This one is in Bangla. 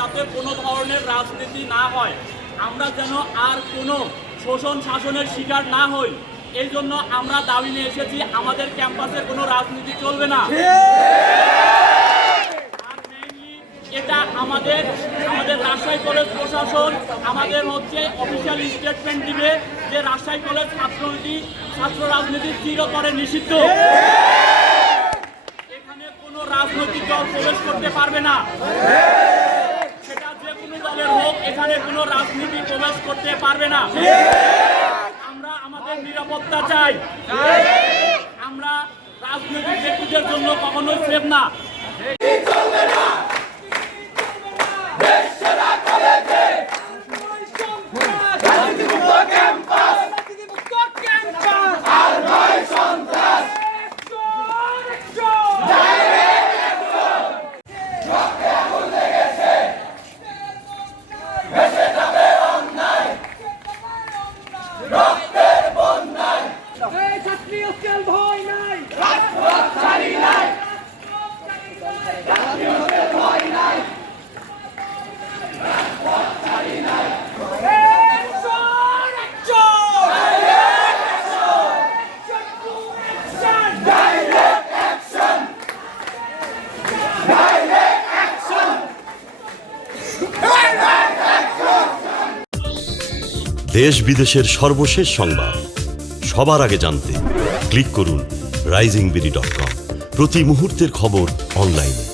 যাতে কোনো ধরনের রাজনীতি না হয়, আমরা যেন আর কোনো শোষণ শাসনের শিকার না হই, এই জন্য আমরা দাবি নিয়ে এসেছি আমাদের ক্যাম্পাসে কোনো রাজনীতি চলবে না। আর মেইনলি এটা আমাদের রাজশাহী কলেজ প্রশাসন আমাদের অফিসিয়াল স্টেটমেন্ট দিবে যে রাজশাহী কলেজ ছাত্র রাজনীতি চিরতরে নিষিদ্ধ। এখানে কোনো রাজনৈতিক দল প্রবেশ করতে পারবে না, সেটা যে কোনো দলের হোক, এখানে কোনো রাজনীতি প্রবেশ করতে পারবে না। আমরা আমাদের নিরাপত্তা চাই, আমরা রাজনৈতিক ব্যক্তিদের জন্য কখনোই সেফ না। দেশ বিদেশের সর্বশেষ সংবাদ সবার আগে জানতে ক্লিক করুন risingbeauty.com। প্রতি মুহূর্তের খবর অনলাইনে।